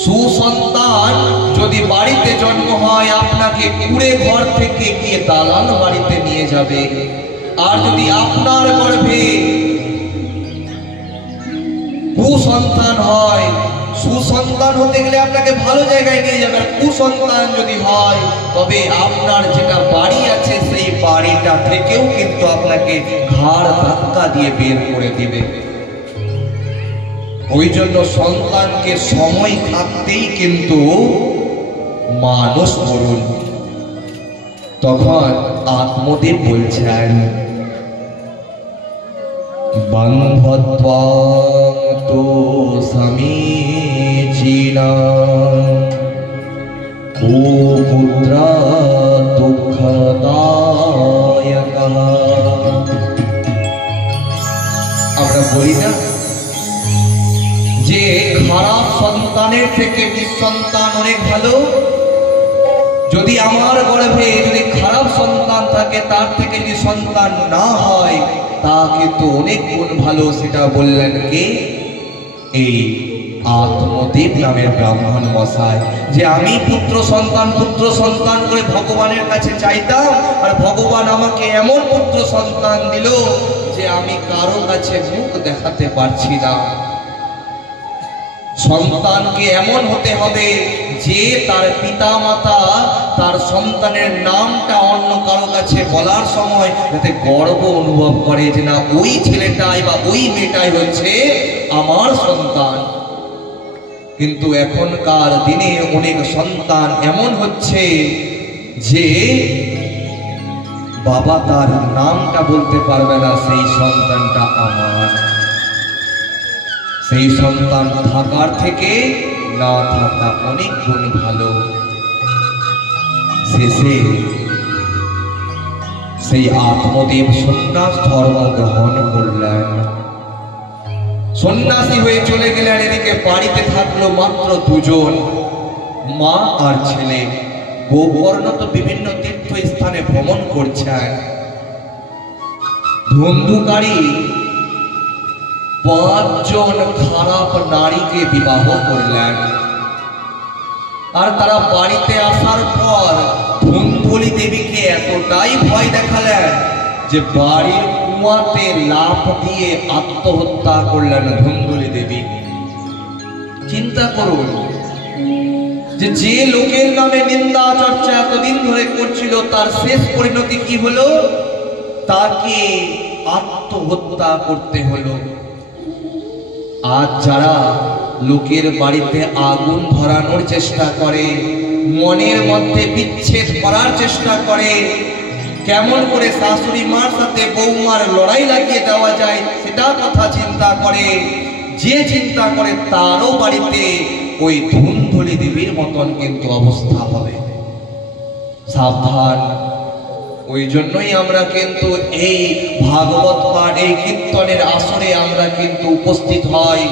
সুসন্তান যদি বাড়িতে জন্ম হয়, আপনাকে কুড়ে ঘর থেকে গিয়ে দালান বাড়িতে নিয়ে যাবে। আর যদি আপনার গর্ভে কুসন্তান হয়, সুসন্তান হতে গেলে আপনাকে ভালো জায়গায় নিয়ে যাবে। কুসন্তান যদি হয়, তবে আপনার যেটা বাড়ি আছে, সেই বাড়িটা থেকেও কিন্তু আপনাকে ঘাড় ধাক্কা দিয়ে বের করে দিবে। ওই জন্য সন্তানকে সময় থাকতেই কিন্তু মানুষ করুন। তখন আত্মদেব বলছেন, বান্ধত্বং তো সমীচীনা ও পুত্রা দুঃখদায়কঃ। আমরা বলি না যে খারাপ সন্তানের থেকে নিঃসন্তান অনেক ভালো। যদি আমার গর্ভে যদি খারাপ সন্তান থাকে, তার থেকে যদি সন্তান না হয়, তা কিন্তু অনেক গুণ ভালো। সেটা বললেন কে? এই আত্মদেব নামের ব্রাহ্মণ মশাই। যে আমি পুত্র সন্তান করে ভগবানের কাছে চাইতাম, আর ভগবান আমাকে এমন পুত্র সন্তান দিল যে আমি কারো কাছে মুখ দেখাতে পারছি না। সন্তানকে এমন হতে হবে যে তার পিতা মাতা তার সন্তানের নামটা অন্য কারো কাছে বলার সময় যাতে গর্ব অনুভব করে যে না, ওই ছেলেটাই বা ওই মেয়েটাই হচ্ছে আমার সন্তান। কিন্তু এখনকার দিনে অনেক সন্তান এমন হচ্ছে যে বাবা তার নামটা বলতে পারবে না, সেই সন্তানটা আমার। সেই সন্তান থাকার থেকে না থাকা অনেক গুণ ভালো। শেষে সেই আত্মদেব সন্ন্যাস ধর্ম গ্রহণ করলেন, সন্ন্যাসী হয়ে চলে গেলেন। এদিকে বাড়িতে থাকলো মাত্র দুজন, মা আর ছেলে। গোকর্ণ তো বিভিন্ন তীর্থস্থানে ভ্রমণ করছেন। ধুন্ধুকারী 5 জন খারাপ নারীকে বিবাহ করলেন। আর তারা বাড়িতে আসার পর ধুন্ধুলি দেবীকে এতটাই ভয় দেখালেন যে বাড়ির কুয়াতে লাফ দিয়ে আত্মহত্যা করলেন ধুন্ধুলি দেবী। চিন্তা করুন যে লোকের নামে নিন্দা চর্চা এতদিন ধরে করছিল, তার শেষ পরিণতি কি হলো? তাকে আত্মহত্যা করতে হলো। আজ যারা লোকের বাড়িতে আগুন ধরানোর চেষ্টা করে, মনের মধ্যে বিচ্ছেদ করার চেষ্টা করে, কেমন করে শাশুড়ি মার সাথে বৌমার লড়াই লাগিয়ে দেওয়া যায় সেটা কথা চিন্তা করে, যে চিন্তা করে তারও বাড়িতে ওই ধুন্ধুলি দেবীর মতন কিন্তু অবস্থা হবে। সাবধান। ওই জন্যই আমরা কিন্তু এই ভাগবত পাঠ, এই কীর্তনের আসরে আমরা কিন্তু উপস্থিত হই,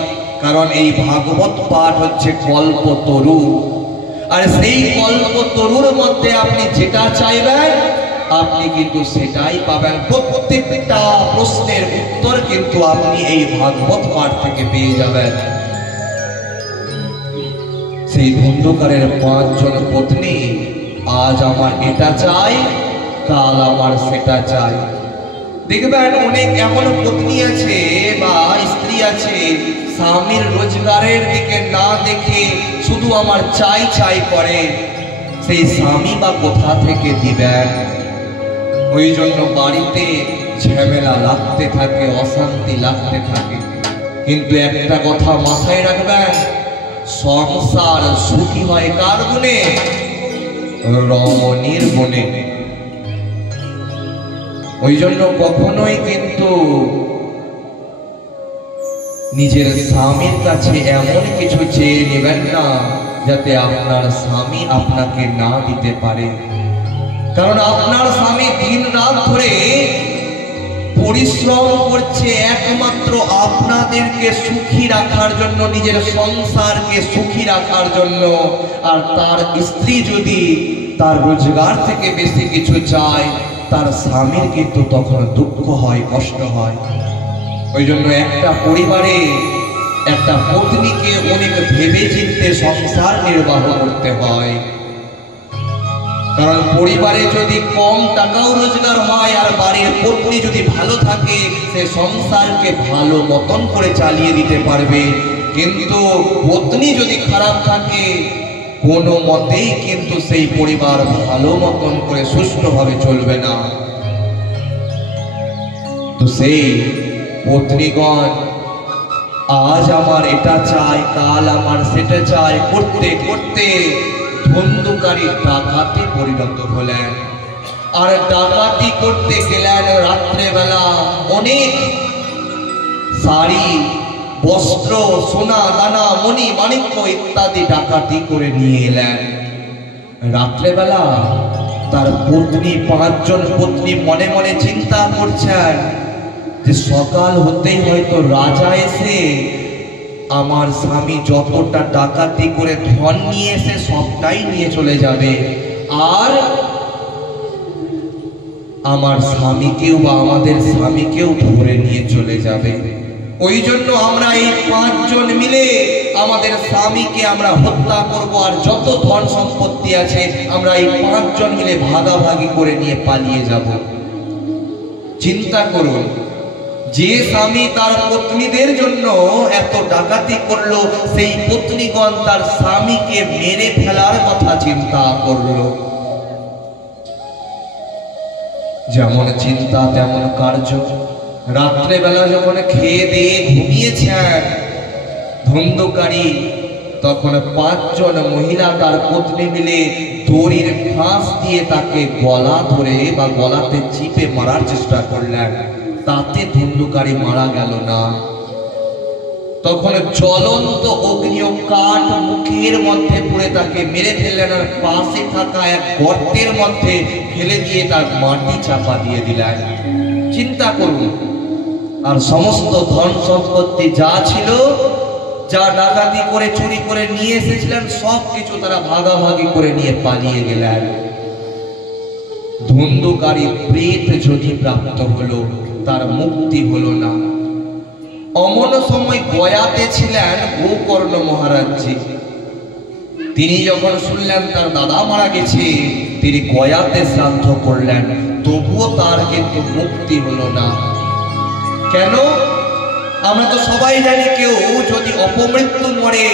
কারণ এই ভাগবত পাঠ হচ্ছে কল্পতরু। আর সেই কল্পতরুর মধ্যে আপনি যেটা চাইবেন আপনি কিন্তু সেটাই পাবেন। প্রত্যেকটা প্রশ্নের উত্তর কিন্তু আপনি এই ভাগবত পাঠ থেকে পেয়ে যাবেন। সেই ধুন্ধুকারের 5 জন পত্নী আজ আমার এটা চাই, কাল আমার সেটা চাই। দেখবেন অনেক এমন পত্নী আছে বা স্ত্রী আছে, স্বামীর রোজগারের দিকে না দেখে শুধু আমার চাই চাই করে। সেই স্বামী বা কোথা থেকে দিবেন? ওই জন্য বাড়িতে ঝামেলা লাগতে থাকে, অশান্তি লাগতে থাকে। কিন্তু একটা কথা মাথায় রাখবেন, সংসার সুখী হয় কার গুণে? রমণীর গুণে। ওই জন্য কখনোই কিন্তু নিজের স্বামীর কাছে এমন কিছু চেয়ে নেবেন না যাতে আপনার স্বামী আপনাকে না দিতে পারে। কারণ আপনার স্বামী দিন রাত ধরে পরিশ্রম করছে একমাত্র আপনাদেরকে সুখী রাখার জন্য, নিজের সংসারকে সুখী রাখার জন্য। আর তার স্ত্রী যদি তার রোজগার থেকে বেশি কিছু চায়, তার স্বামীর কিন্তু তখন দুঃখ হয়, কষ্ট হয়। ওই জন্য একটা পরিবারে একটা পত্নীকে অনেক ভেবে চিন্তে সংসার নির্বাহ করতে হয়। কারণ পরিবারে যদি কম টাকাও রোজগার হয় আর বাড়ির পত্নী যদি ভালো থাকে, সে সংসারকে ভালো মতন করে চালিয়ে দিতে পারবে। কিন্তু পত্নী যদি খারাপ থাকে, কোনো মতেই কিন্তু সেই পরিবার ভালো মতন করে সুষ্ঠুভাবে চলবে না। তো সেই পত্নীগণ আজ আমার এটা চাই, কাল আমার সেটা চাই করতে করতে ধন্দুকারী ডাকাতে পরিণত হলেন। আর ডাকাতি করতে গেলেন রাত্রেবেলা। অনেক শাড়ি, বস্ত্র, সোনা দানা, মণি মাণিক্য ইত্যাদি ডাকাতি করে নিয়ে এলেন। রাত্রেবেলা তার পত্নী, 5 জন পত্নী মনে মনে চিন্তা করছেন যে সকাল হতেই হয়তো রাজা এসে আমার স্বামী যতটা ডাকাতি করে ধন নিয়ে এসে সবটাই নিয়ে চলে যাবে, আর আমার স্বামীকেও বা আমাদের স্বামীকেও ধরে নিয়ে চলে যাবে। ওই জন্য আমরা এই 5 জন মিলে আমাদের স্বামীকে আমরা হত্যা করব, আর যত ধন সম্পত্তি আছে আমরা এই 5 জন মিলে ভাগাভাগি করে নিয়ে পালিয়ে যাব। চিন্তা করুন, যে স্বামী তার পত্নীদের জন্য এত ডাকাতি করলো, সেই পত্নীগণ তার স্বামীকে মেরে ফেলার কথা চিন্তা করলো। যেমন চিন্তা তেমন কার্য। রাত্রেবেলা যখন খেয়ে দিয়ে ঘুমিয়েছেন ধন্দুকারী, তখন 5 জন মহিলা তার পত্নী মিলে দড়ির ফাঁস দিয়ে তাকে গলা ধরে বা গলাতে চিপে মারার চেষ্টা করলেন। তাতে ধন্দুকারী মারা গেল না। তখন জ্বলন্ত অগ্নি ও কাঠ মুখের মধ্যে পুড়ে তাকে মেরে ফেললেন, আর পাশে থাকা এক গর্তের মধ্যে ফেলে দিয়ে তার মাটি চাপা দিয়ে দিলেন। চিন্তা করুন। আর সমস্ত ধন সম্পত্তি যা ছিল, যা ডাকাতি করে চুরি করে নিয়ে এসেছিলেন, সব কিছু তারা ভাগাভাগি করে নিয়ে পালিয়ে গেলেন। ধন্দুকারী প্রেত যদি প্রাপ্ত হলো, তার মুক্তি হলো না। অমন সময় গয়াতে ছিলেন গোকর্ণ মহারাজজি। তিনি যখন শুনলেন তার দাদা মারা গেছে, তিনি গয়াতে শ্রাদ্ধ করলেন, তবুও তার কিন্তু মুক্তি হলো না। কেন? আমরা তো সবাই জানি, কেউ যদি অপমৃত্যু মরে,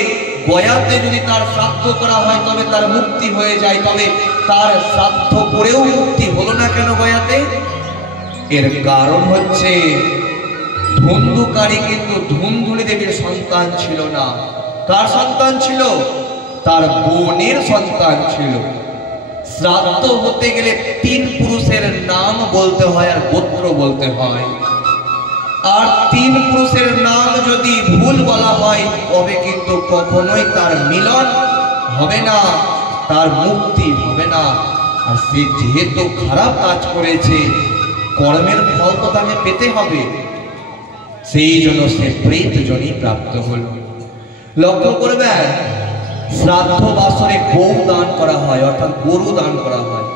গয়াতে যদি তার শ্রাদ্ধ করা হয় তবে তার মুক্তি হয়ে যায়, তবে তার শ্রাদ্ধ করেও মুক্তি হলো না কেন গয়াতে? এর কারণ হচ্ছে ধন্দুকারী কিন্তু ধুন্ধুলি দেবীর সন্তান ছিল না। কার সন্তান ছিল? তার বোনের সন্তান ছিল। শ্রাদ্ধ হতে গেলে 3 পুরুষের নাম বলতে হয় আর গোত্র বলতে হয়। আর 3 পুরুষের নাম যদি ভুল বলা হয় তবে কিন্তু কখনোই তার মিলন হবে না, তার মুক্তি হবে না। আর সে যেহেতু খারাপ কাজ করেছে, কর্মের ফল তো তাকে পেতে হবে, সেই জন্য সে প্রেত জনি প্রাপ্ত হল। লক্ষ্য করবেন, শ্রাদ্ধ বাসরে গৌ দান করা হয়, অর্থাৎ গরু দান করা হয়।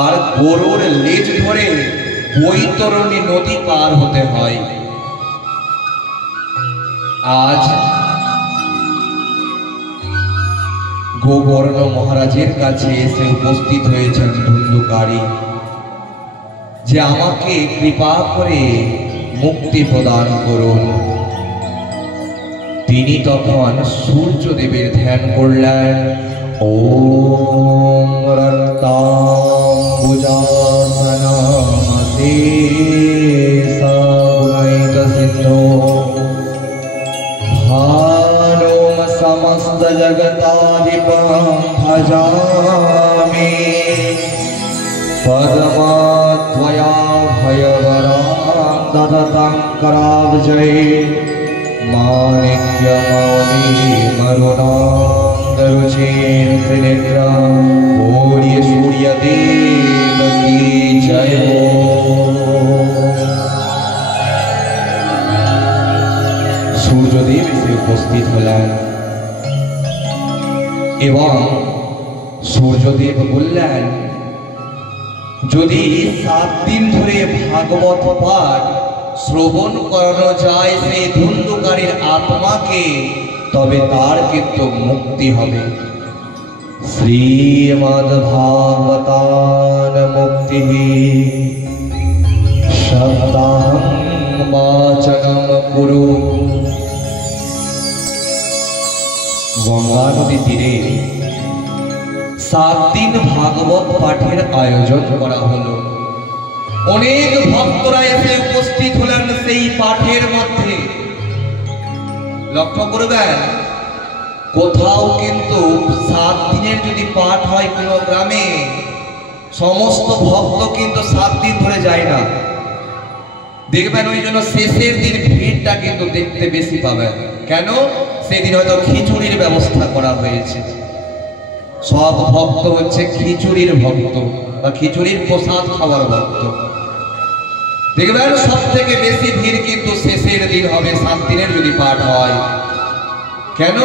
আর গরুর লেজ ধরে বৈতরণী নদী পার হতে হয়। আজ গোবর্ণ মহারাজের কাছে এসে উপস্থিত হয়েছেন ধুন্ধুকারী, যে আমাকে কৃপা করে মুক্তি প্রদান করুন। তিনি তখন সূর্যদেবের ধ্যান করলেন। ওম রক্তাম্বুজাসনামতে সাগুণৈকসিন্ধো ভানুম সমস্ত জগতাধিপং ভজামি পরমাত্ময়া ভয়বরাং দদতাং कराब्जये माणिक्यमौलि मरुणांगरुचेन त्रिनेत्रा। बोलिए सूर्यदेव की जय हो। सूर्यदेव से उपस्थित হলেন এবং সূর্যদেব বললেন, যদি 7 দিন ধরে ভাগবত পাঠ শ্রবণ করানো যায় সেই ধুন্ধুকারীর আত্মাকে, তবে তার কিন্তু মুক্তি হবে। শ্রীমদ্ভাগবতান মুক্তি শব্দাহং বাচনম কুরু। গঙ্গা নদী তীরে 7 দিন ভাগবত পাঠের আয়োজন করা হলো। অনেক ভক্তরা এসে উপস্থিত হলেন সেই পাঠের মধ্যে। লক্ষ্য করবেন, কোথাও কিন্তু 7 দিনের যদি পাঠ হয় কোনো গ্রামে, সমস্ত ভক্ত কিন্তু 7 দিন ধরে যায় না। দেখবেন ওই জন্য শেষের দিন ভিড়টা কিন্তু দেখতে বেশি পাবেন। কেন? সেদিন হয়তো খিচুড়ির ব্যবস্থা করা হয়েছে। সব ভক্ত হচ্ছে খিচুড়ির ভক্ত বা খিচুড়ির প্রসাদ খাওয়ার ভক্ত। দেখবেন সব থেকে বেশি ভিড় কিন্তু শেষের দিন হবে 7 দিনের যদি পাঠ হয়। কেন?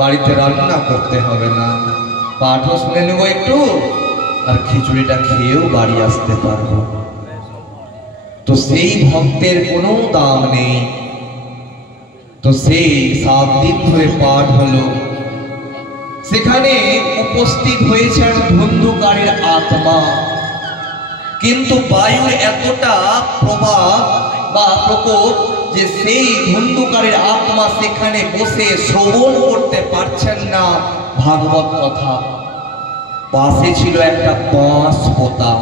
বাড়িতে রান্না করতে হবে না, পাঠও শুনে নেব একটু, আর খিচুড়িটা খেয়েও বাড়ি আসতে পারবো। তো সেই ভক্তের কোনো দাম নেই। তো সেই 7 দিন ধরে পাঠ হলো। সেখানে উপস্থিত হয়েছেন ধুন্ধুকারীর আত্মা। কিন্তু বায়ুর এতটা প্রভাব বা প্রকোপ যে সেই ধুন্ধুকারীর আত্মা সেখানে বসে শ্রবণ করতে পারছেন না ভাগবত কথা। পাশে ছিল একটা বাঁশ পোতা,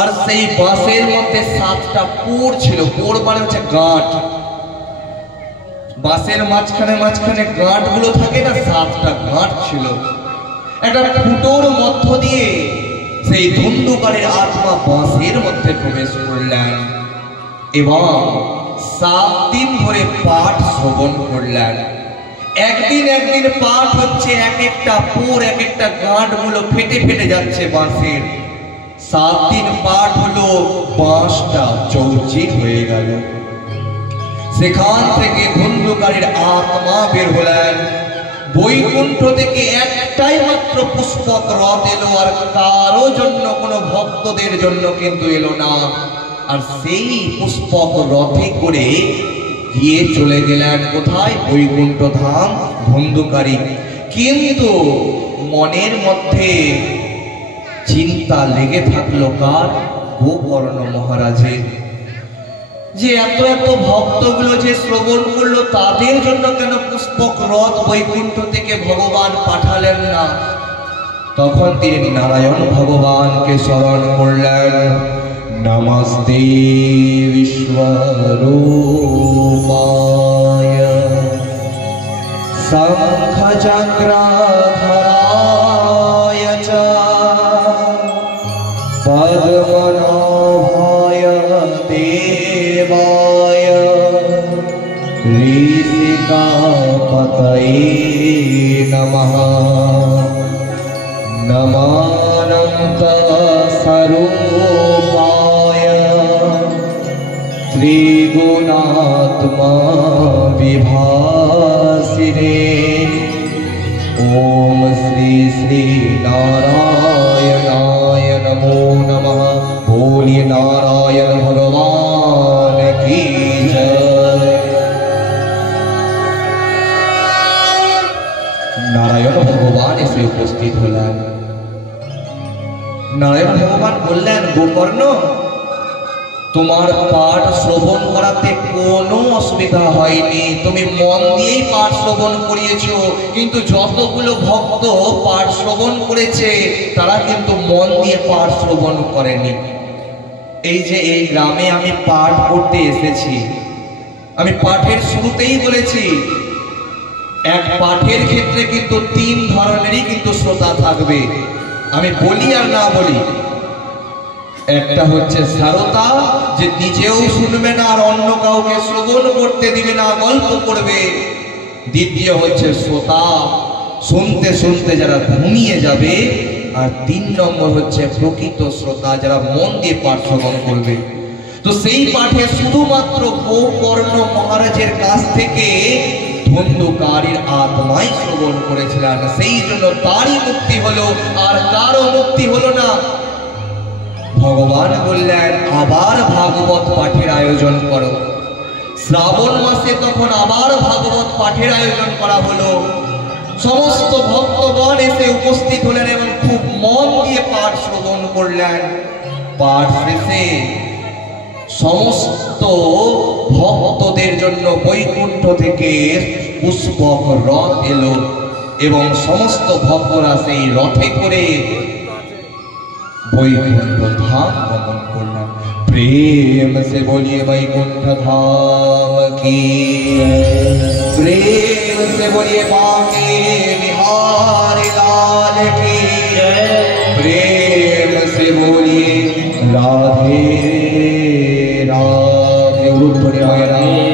আর সেই বাঁশের মধ্যে 7টা পোড় ছিল। পোড় মানে হচ্ছে গাঁট। বাঁশের মাঝখানে মাঝখানে গাঁটগুলো থাকে না, 7টা গাঁট ছিল। একটা ফুটোর মধ্য দিয়ে সেই ধুন্ধুকারীর আত্মা বাঁশের মধ্যে প্রবেশ করলেন এবং 7 দিন ধরে পাঠ শ্রবণ করলেন। একদিন একদিন পাঠ হচ্ছে, এক একটা পোড় এক একটা গাঁটগুলো ফেটে ফেটে যাচ্ছে বাঁশের। 7 দিন পাঠ হলো, বাঁশটা চৌচির হয়ে গেল। সেখান থেকে ধুন্ধুকারীর আত্মা বের হলেন। বৈকুণ্ঠ থেকে একটাই মাত্র পুষ্পক রথ এলো, আর কারো জন্য কোনো ভক্তদের জন্য কিন্তু এলো না। আর সেই পুষ্পক রথে করে গিয়ে চলে গেলেন কোথায়? বৈকুণ্ঠ ধাম ধুন্ধুকারী। কিন্তু মনের মধ্যে চিন্তা লেগে থাকলো কার? গোবর্ণ মহারাজের। যে এত এত ভক্তগুলো যে শ্রবণ করলো, তাদের জন্য কেন পুষ্পক রথ বৈকুণ্ঠ থেকে ভগবান পাঠালেন না? তখন তিনি নারায়ণ ভগবানকে স্মরণ করলেন। নমস্তে বিশ্বরূপায় শঙ্খচক্রধরায় চ পদ্মনাভায় দেবায় ঋষিকাপতये নমঃ। নমানন্ত স্বরূপায় ত্রিগুণাত্মা বিভাসিনে। ओम श्री श्री नारायणाय नमो नमः। बोलिए नारायण भगवान की जय। नारायण भगवान এসে উপস্থিত হলেন। নারায়ণ ভগবান বললেন, গোকর্ণ, তোমার পাঠ শ্রবণ করাতে কোনো অসুবিধা হয়নি, তুমি মন দিয়েই পাঠ শ্রবণ করিয়েছো। কিন্তু যতগুলো ভক্ত পাঠ শ্রবণ করেছে তারা কিন্তু মন দিয়ে পাঠ শ্রবণ করেনি। এই যে এই গ্রামে আমি পাঠ করতে এসেছি, আমি পাঠের শুরুতেই বলেছি এক পাঠের ক্ষেত্রে কিন্তু তিন ধরনেরই কিন্তু শ্রোতা থাকবে। আমি বলি আর না বলি, একটা হচ্ছে শ্রোতা, যে নিজেও শুনবে না আর অন্য কাউকে শ্রবণ করতে দিবে না, গল্প করবে। দ্বিতীয় হচ্ছে শ্রোতা, শুনতে শুনতে যারা ঘুমিয়ে যাবে। আর তিন নম্বর হচ্ছে প্রকৃত শ্রোতা, যারা মন দিয়ে পাঠ শ্রবণ করবে। তো সেই পাঠে শুধুমাত্র গোকর্ণ মহারাজের কাছ থেকে ধন্যকারীর আত্মাই শ্রবণ করেছিলেন, সেই জন্য তারই মুক্তি হলো, আর কারো মুক্তি হলো না। ভগবান বললেন, আবার ভাগবত পাঠের আয়োজন করো। শ্রাবণ মাসে তখন আবার ভাগবত পাঠের আয়োজন করা হলো। সমস্ত ভক্তগণ এসে উপস্থিত হলেন এবং খুব মন দিয়ে পাঠ শ্রবণ করলেন। পাঠ শেষে সমস্ত ভক্তদের জন্য বৈকুণ্ঠ থেকে পুষ্পক রথ এলো এবং সমস্ত ভক্তরা সেই রথে করে वैकुंठ धाम गमन करना। प्रेम से बोलिए वैकुंठ धाम की, प्रेम से बोलिए बांके बिहारी लाल की, प्रेम से बोलिए राधे राधे।